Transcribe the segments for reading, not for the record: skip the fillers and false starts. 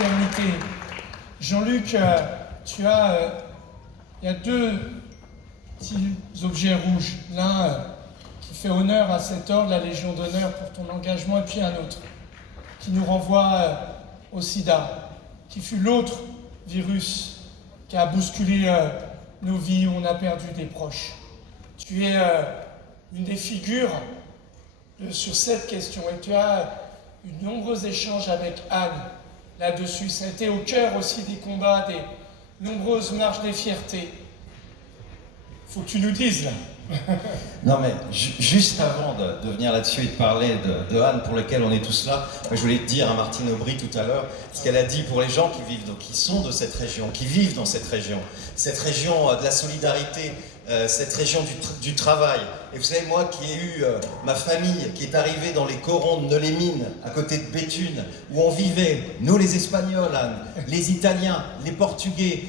Éternité. Jean-Luc, il y a deux petits objets rouges. L'un qui fait honneur à cet ordre, la Légion d'honneur pour ton engagement, et puis un autre qui nous renvoie au sida, qui fut l'autre virus qui a bousculé nos vies, où on a perdu des proches. Tu es une des figures sur cette question, et tu as eu de nombreux échanges avec Anne là-dessus. Ça a été au cœur aussi des combats, des nombreuses marches des fiertés. Faut que tu nous dises, là. Non mais juste avant de venir là-dessus et de parler de Anne, pour laquelle on est tous là, je voulais te dire à Martine Aubry tout à l'heure ce qu'elle a dit pour les gens qui vivent, donc qui sont de cette région, qui vivent dans cette région de la solidarité, cette région du travail. Et vous savez, moi qui ai eu ma famille qui est arrivée dans les corons de Neulémine, à côté de Béthune, où on vivait, nous les Espagnols, Anne, les Italiens, les Portugais,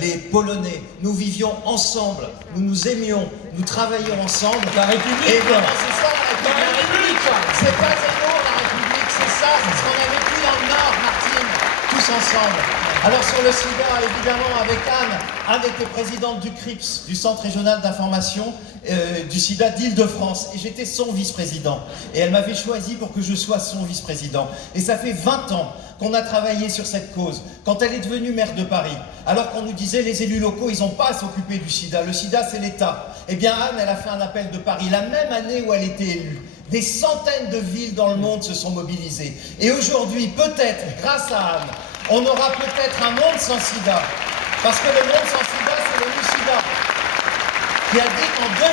les Polonais, nous vivions ensemble, nous nous aimions, nous travaillions ensemble. La République, et voilà, c'est ça la République. C'est pas zéro la République, c'est ça, c'est ce qu'on a vécu dans le Nord, Martine, tous ensemble. Alors sur le sida, évidemment, avec Anne était présidente du CRIPS, du Centre régional d'information du sida d'Île-de-France, et j'étais son vice-président. Et elle m'avait choisi pour que je sois son vice-président. Et ça fait 20 ans qu'on a travaillé sur cette cause. Quand elle est devenue maire de Paris, alors qu'on nous disait les élus locaux, ils n'ont pas à s'occuper du sida, le sida c'est l'État. Eh bien Anne, elle a fait un appel de Paris, la même année où elle était élue. Des centaines de villes dans le monde se sont mobilisées. Et aujourd'hui, peut-être, grâce à Anne, on aura peut-être un monde sans sida. Parce que le monde sans sida, c'est le sida qui a dit qu'en 2030,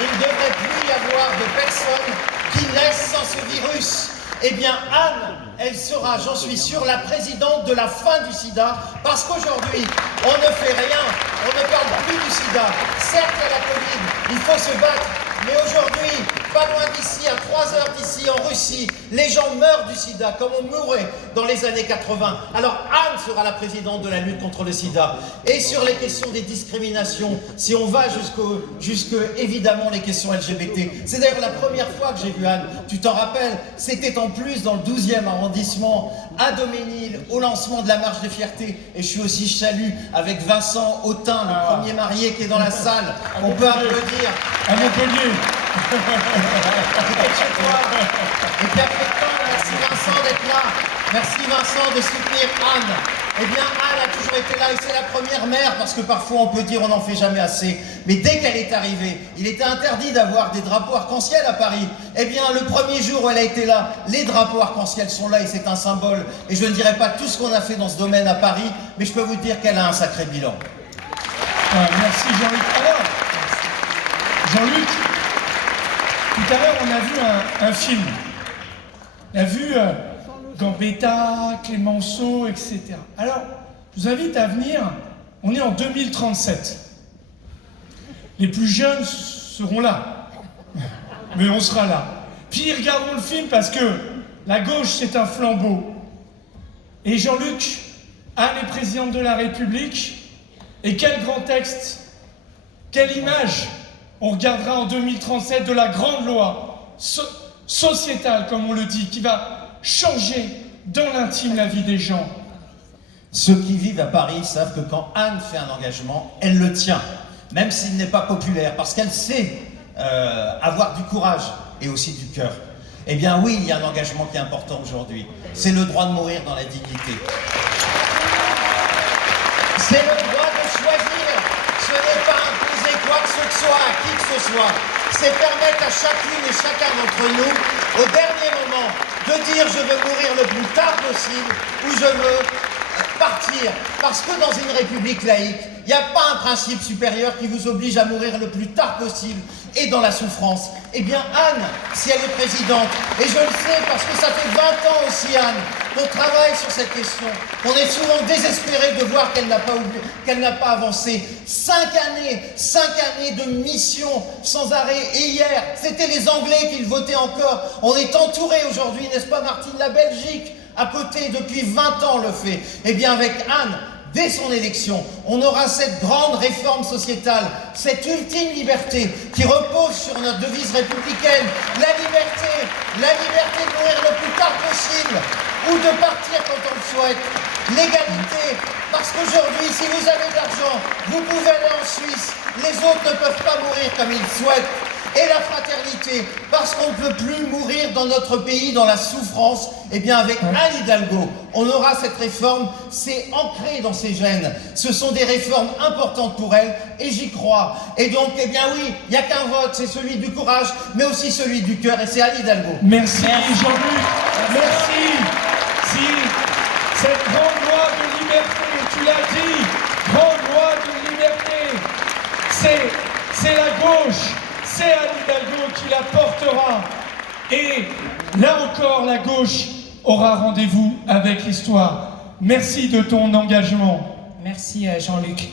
il ne devrait plus y avoir de personnes qui naissent sans ce virus. Eh bien, Anne, elle sera, j'en suis sûr, la présidente de la fin du sida, parce qu'aujourd'hui, on ne fait rien, on ne parle plus du sida. Certes, il y a la Covid, il faut se battre, mais aujourd'hui, pas loin d'ici, à 3 heures d'ici, en Russie, les gens meurent du sida, comme on mourait dans les années 80. Alors Anne sera la présidente de la lutte contre le sida. Et sur les questions des discriminations, si on va jusque évidemment, les questions LGBT. C'est d'ailleurs la première fois que j'ai vu Anne, tu t'en rappelles, c'était en plus dans le 12e arrondissement, à Daumesnil, au lancement de la marche des fiertés. Et je suis aussi chalut avec Vincent Autain, le premier marié qui est dans la salle. On peut applaudir. À Montpellier. Chez toi. Et puis après temps, merci Vincent d'être là. Merci Vincent de soutenir Anne. Eh bien, Anne a toujours été là et c'est la première maire, parce que parfois on peut dire on n'en fait jamais assez. Mais dès qu'elle est arrivée, il était interdit d'avoir des drapeaux arc-en-ciel à Paris. Eh bien, le premier jour où elle a été là, les drapeaux arc-en-ciel sont là et c'est un symbole. Et je ne dirai pas tout ce qu'on a fait dans ce domaine à Paris, mais je peux vous dire qu'elle a un sacré bilan. Merci Jean-Luc. Alors, Jean-Luc, tout à l'heure on a vu un film. On a vu Gambetta, Clémenceau, etc. Alors, je vous invite à venir, on est en 2037. Les plus jeunes seront là, mais on sera là. Puis regardons le film parce que la gauche c'est un flambeau. Et Jean-Luc, Anne est présidente de la République, et quel grand texte, quelle image on regardera en 2037 de la grande loi sociétale, comme on le dit, qui va changer dans l'intime la vie des gens. Ceux qui vivent à Paris savent que quand Anne fait un engagement, elle le tient, même s'il n'est pas populaire, parce qu'elle sait avoir du courage et aussi du cœur. Eh bien oui, il y a un engagement qui est important aujourd'hui. C'est le droit de mourir dans la dignité. C'est le droit de choisir. Ce n'est pas imposer quoi que ce soit à qui que ce soit. C'est permettre à chacune et chacun d'entre nous, au dernier moment, de dire je veux mourir le plus tard possible ou je veux partir. Parce que dans une république laïque, il n'y a pas un principe supérieur qui vous oblige à mourir le plus tard possible et dans la souffrance. Eh bien Anne, si elle est présidente, et je le sais parce que ça fait 20 ans aussi Anne, qu'on travaille sur cette question, on est souvent désespéré de voir qu'elle n'a pas avancé. 5 années de mission sans arrêt. Et hier, c'était les Anglais qui le votaient encore. On est entouré aujourd'hui, n'est-ce pas Martine, la Belgique à côté depuis 20 ans le fait. Eh bien avec Anne, dès son élection, on aura cette grande réforme sociétale, cette ultime liberté qui repose sur notre devise républicaine, la liberté de mourir le plus tard possible, ou de partir quand on le souhaite. L'égalité, parce qu'aujourd'hui, si vous avez de l'argent, vous pouvez aller en Suisse, les autres ne peuvent pas mourir comme ils souhaitent. Et la fraternité, parce qu'on ne peut plus mourir dans notre pays dans la souffrance, eh bien avec Anne Hidalgo, on aura cette réforme, c'est ancré dans ses gènes. Ce sont des réformes importantes pour elle, et j'y crois. Et donc, eh bien oui, il n'y a qu'un vote, c'est celui du courage, mais aussi celui du cœur, et c'est Anne Hidalgo. Merci Jean-Luc, merci. Si cette grande loi de liberté, tu l'as dit, grande loi de liberté, c'est la gauche. C'est Anne Hidalgo qui la portera. Et là encore, la gauche aura rendez-vous avec l'histoire. Merci de ton engagement. Merci Jean-Luc.